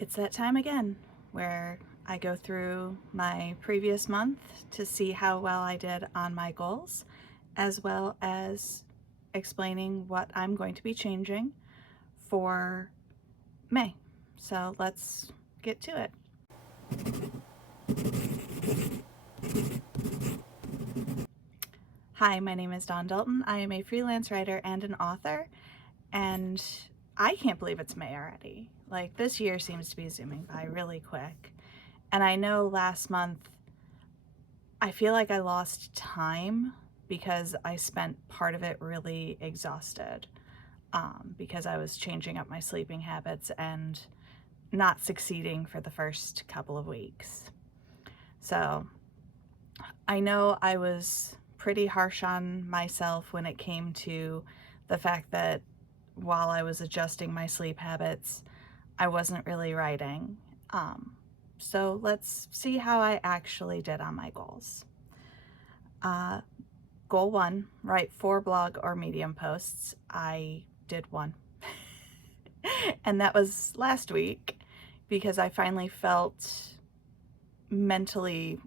It's that time again where I go through my previous month to see how well I did on my goals, as well as explaining what I'm going to be changing for May. So let's get to it. Hi, my name is Dawn Dalton. I am a freelance writer and an author, and I can't believe it's May already. Like, this year seems to be zooming by really quick. And I know last month, I feel like I lost time because I spent part of it really exhausted, because I was changing up my sleeping habits and not succeeding for the first couple of weeks. So I know I was pretty harsh on myself when it came to the fact that while I was adjusting my sleep habits, I wasn't really writing. So let's see how I actually did on my goals. Goal 1, write 4 blog or Medium posts. I did 1. And that was last week because I finally felt mentally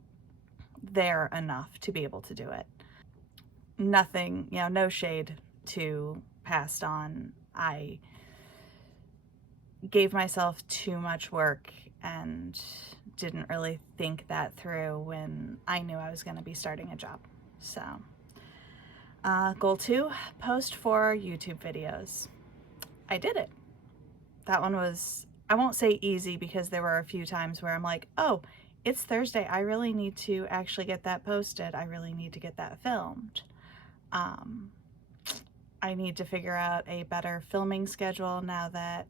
there enough to be able to do it. Nothing, no shade to Passed On. I gave myself too much work and didn't really think that through when I knew I was going to be starting a job. So, goal 2, post 4 YouTube videos. I did it. That one was, I won't say easy because there were a few times where I'm like, oh, it's Thursday. I really need to actually get that posted. I really need to get that filmed. I need to figure out a better filming schedule now that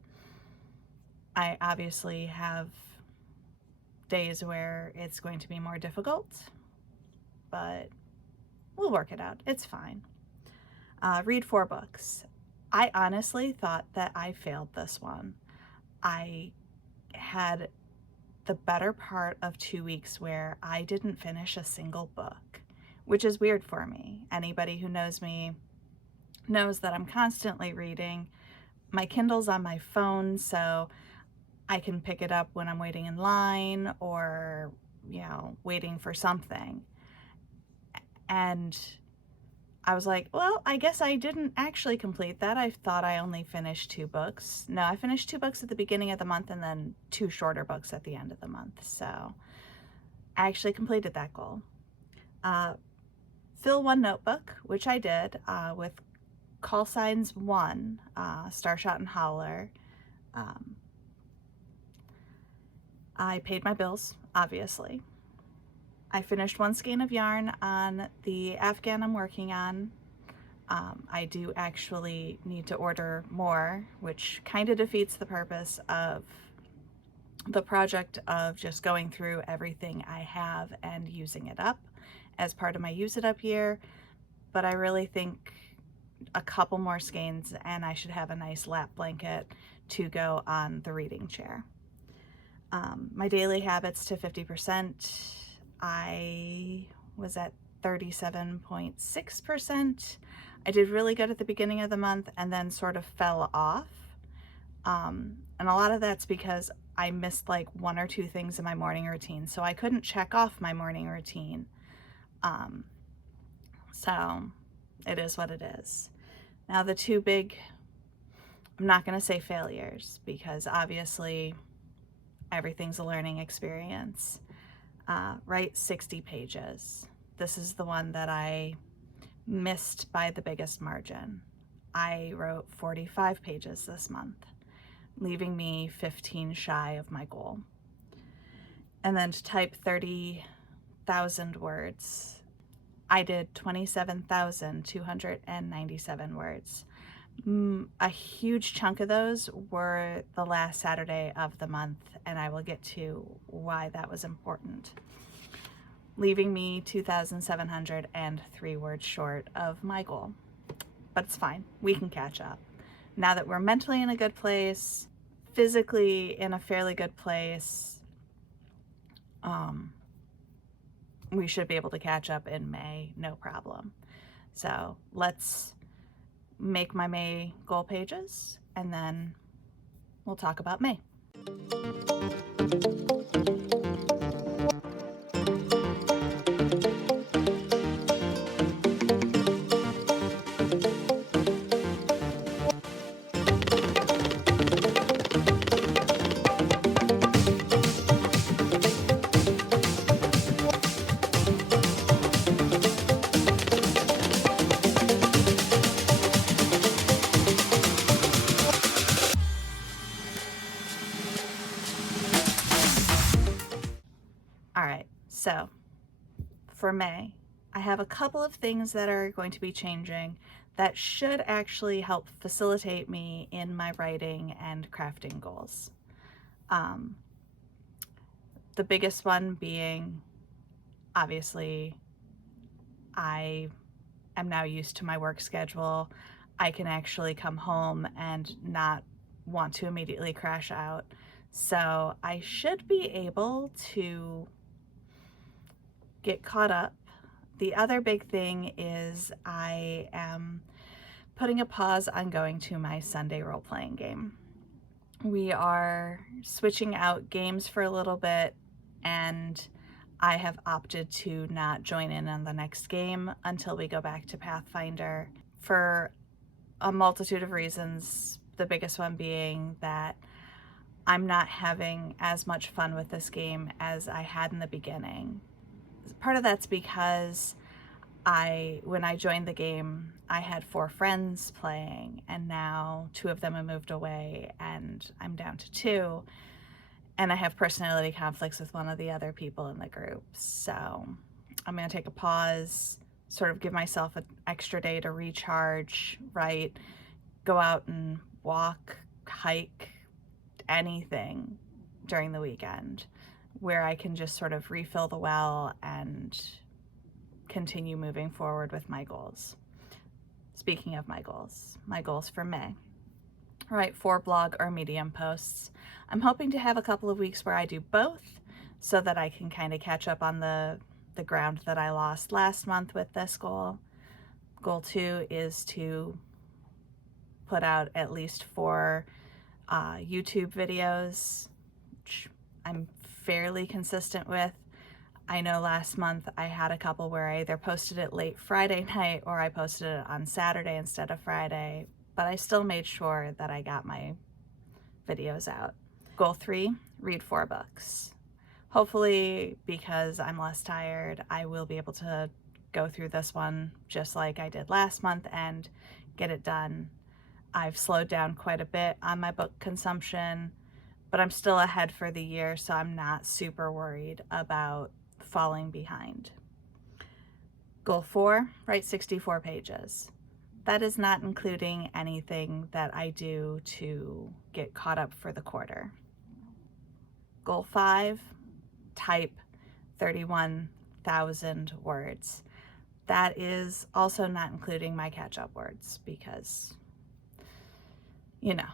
I obviously have days where it's going to be more difficult, but we'll work it out. It's fine. Read 4 books. I honestly thought that I failed this one. I had the better part of 2 weeks where I didn't finish a single book, which is weird for me. Anybody who knows me knows that I'm constantly reading. My Kindle's on my phone, so I can pick it up when I'm waiting in line or, waiting for something. And I was like, well, I guess I didn't actually complete that. I thought I only finished 2 books. No, I finished 2 books at the beginning of the month and then 2 shorter books at the end of the month. So I actually completed that goal. Fill 1 notebook, which I did, with Call Signs 1, Starshot and Howler. I paid my bills, obviously. I finished 1 skein of yarn on the Afghan I'm working on. I do actually need to order more, which kind of defeats the purpose of the project of just going through everything I have and using it up as part of my use it up year. But I really think a couple more skeins and I should have a nice lap blanket to go on the reading chair. My daily habits to 50%. I was at 37.6%. I did really good at the beginning of the month and then sort of fell off. And a lot of that's because I missed like 1 or 2 things in my morning routine, so I couldn't check off my morning routine. So it is what it is. Now the 2 big, I'm not going to say failures because obviously everything's a learning experience. Write 60 pages. This is the one that I missed by the biggest margin. I wrote 45 pages this month, leaving me 15 shy of my goal. And then to type 30,000 words, I did 27,297 words. A huge chunk of those were the last Saturday of the month, and I will get to why that was important, leaving me 2,703 words short of my goal. But it's fine, we can catch up. Now that we're mentally in a good place, physically in a fairly good place, we should be able to catch up in May, no problem. So let's make my May goal pages and then we'll talk about May. All right, so for May, I have a couple of things that are going to be changing that should actually help facilitate me in my writing and crafting goals. The biggest one being, obviously, I am now used to my work schedule. I can actually come home and not want to immediately crash out. So I should be able to get caught up. The other big thing is I am putting a pause on going to my Sunday role-playing game. We are switching out games for a little bit, and I have opted to not join in on the next game until we go back to Pathfinder for a multitude of reasons, the biggest one being that I'm not having as much fun with this game as I had in the beginning. Part of that's because when I joined the game, I had 4 friends playing, and now 2 of them have moved away and I'm down to 2, and I have personality conflicts with one of the other people in the group. So I'm going to take a pause, sort of give myself an extra day to recharge, write, go out and walk, hike, anything during the weekend where I can just sort of refill the well and continue moving forward with my goals. Speaking of my goals for May. Write 4 blog or Medium posts. I'm hoping to have a couple of weeks where I do both so that I can kind of catch up on the ground that I lost last month with this goal. Goal 2 is to put out at least 4 YouTube videos, which I'm fairly consistent with. I know last month I had a couple where I either posted it late Friday night or I posted it on Saturday instead of Friday, but I still made sure that I got my videos out. Goal 3, read 4 books. Hopefully, because I'm less tired, I will be able to go through this one just like I did last month and get it done. I've slowed down quite a bit on my book consumption, but I'm still ahead for the year, so I'm not super worried about falling behind. Goal 4, write 64 pages. That is not including anything that I do to get caught up for the quarter. Goal 5, type 31,000 words. That is also not including my catch-up words because, you know,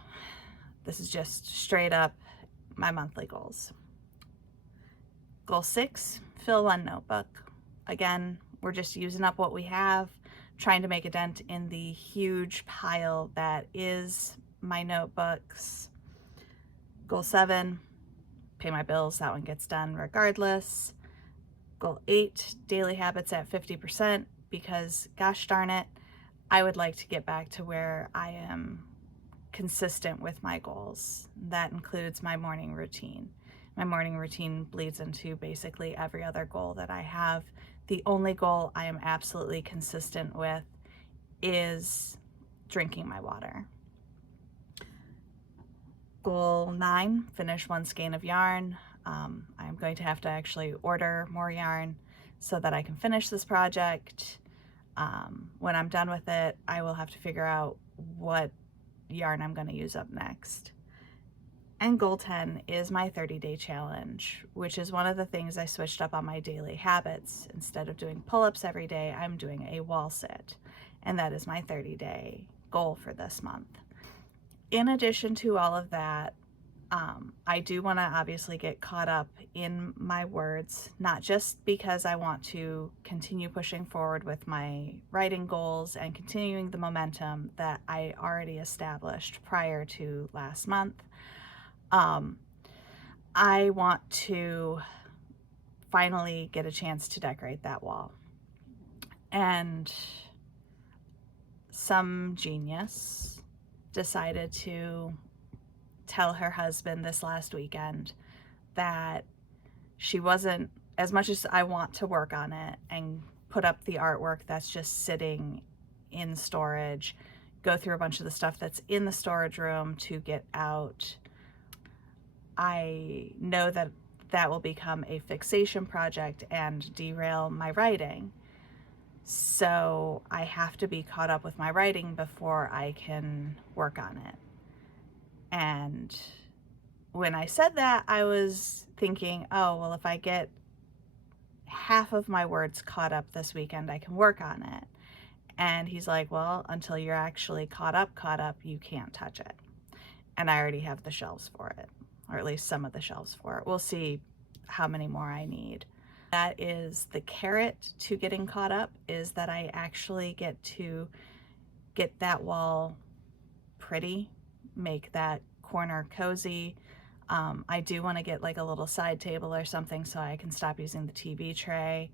this is just straight up my monthly goals. Goal 6, fill 1 notebook. Again, we're just using up what we have, trying to make a dent in the huge pile that is my notebooks. Goal 7, pay my bills. That one gets done regardless. Goal 8, daily habits at 50%, because gosh darn it, I would like to get back to where I am consistent with my goals. That includes my morning routine. My morning routine bleeds into basically every other goal that I have. The only goal I am absolutely consistent with is drinking my water. Goal 9, finish 1 skein of yarn. I'm going to have to actually order more yarn so that I can finish this project. When I'm done with it, I will have to figure out what yarn I'm going to use up next. And goal 10 is my 30-day challenge, which is one of the things I switched up on my daily habits. Instead of doing pull-ups every day, I'm doing a wall sit, and that is my 30-day goal for this month. In addition to all of that, I do want to obviously get caught up in my words, not just because I want to continue pushing forward with my writing goals and continuing the momentum that I already established prior to last month. I want to finally get a chance to decorate that wall. And some genius decided to tell her husband this last weekend that she wasn't, as much as I want to work on it and put up the artwork that's just sitting in storage, go through a bunch of the stuff that's in the storage room to get out, I know that that will become a fixation project and derail my writing. So I have to be caught up with my writing before I can work on it. And when I said that, I was thinking, oh, well, if I get half of my words caught up this weekend, I can work on it. And he's like, well, until you're actually caught up, you can't touch it. And I already have the shelves for it, or at least some of the shelves for it. We'll see how many more I need. That is the carrot to getting caught up, is that I actually get to get that wall pretty, make that corner cozy. I do want to get like a little side table or something so I can stop using the TV tray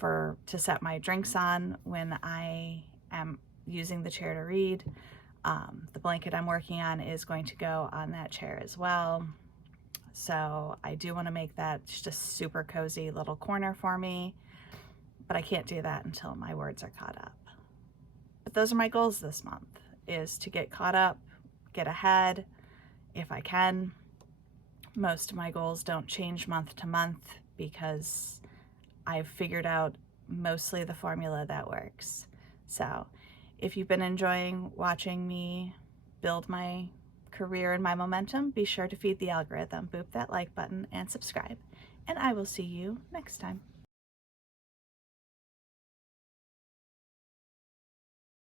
to set my drinks on when I am using the chair to read. The blanket I'm working on is going to go on that chair as well. So I do want to make that just a super cozy little corner for me, but I can't do that until my words are caught up. But those are my goals this month, is to get caught up, get ahead if I can. Most of my goals don't change month to month because I've figured out mostly the formula that works. So if you've been enjoying watching me build my career and my momentum, be sure to feed the algorithm, boop that like button, and subscribe. And I will see you next time.